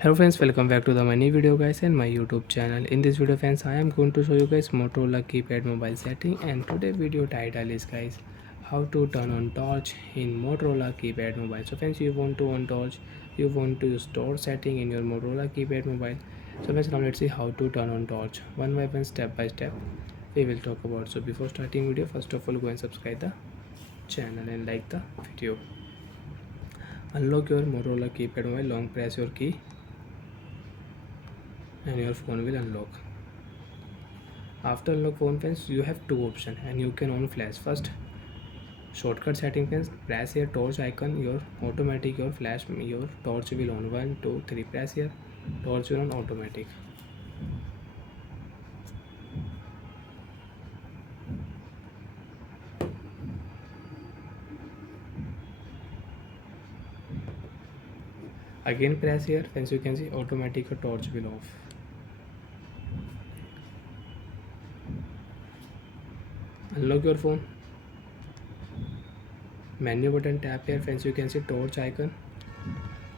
Hello friends, welcome back to the my new video guys and my YouTube channel. In this video friends, I am going to show you guys Motorola keypad mobile setting, and today video title is guys how to turn on torch in Motorola keypad mobile. So friends, you want to on torch, you want to use torch setting in your Motorola keypad mobile. So friends, now let's see how to turn on torch one by one, step by step we will talk about. So before starting video, first of all go and subscribe the channel and like the video. Unlock your Motorola keypad mobile, long press your key and your phone will unlock. After unlock phone friends, you have two options and you can on flash. First, shortcut setting friends, press here torch icon, your automatic your flash your torch will on. 1 2 3, press here torch will on automatic. Again press here friends, you can see automatic your torch will off. Unlock your phone, menu button, tap here friends, you can see torch icon,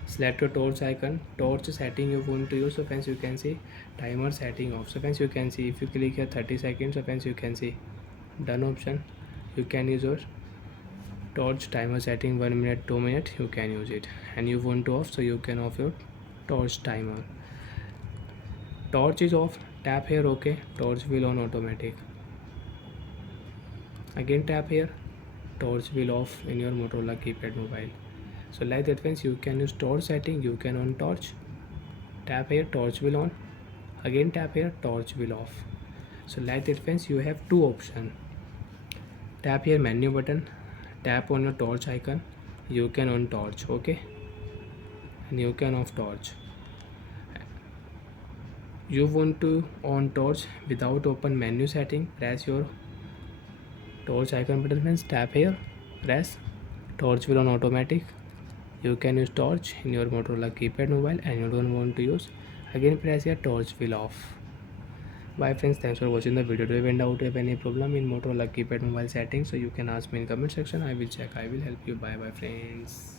select your torch icon, torch setting you want to use. So friends, you can see timer setting off. So friends, you can see if you click here 30 seconds, so friends you can see done option. You can use your torch timer setting 1 minute 2 minutes, you can use it. And you want to off, so you can off your torch timer. Torch is off, tap here OK, torch will on automatic. Again tap here, torch will off in your Motorola keypad mobile. So like that friends, you can use torch setting, you can on torch, tap here torch will on, again tap here torch will off. So like that friends, you have two options. Tap here menu button, tap on your torch icon, you can on torch, okay, and you can off torch. You want to on torch without open menu setting, press your torch icon button friends, tap here, press, torch will on automatic. You can use torch in your Motorola keypad mobile, and you don't want to use, again press here torch will off. Bye friends, thanks for watching the video. Do you find out if any problem in Motorola keypad mobile settings, so you can ask me in comment section. I will check, I will help you. Bye bye friends.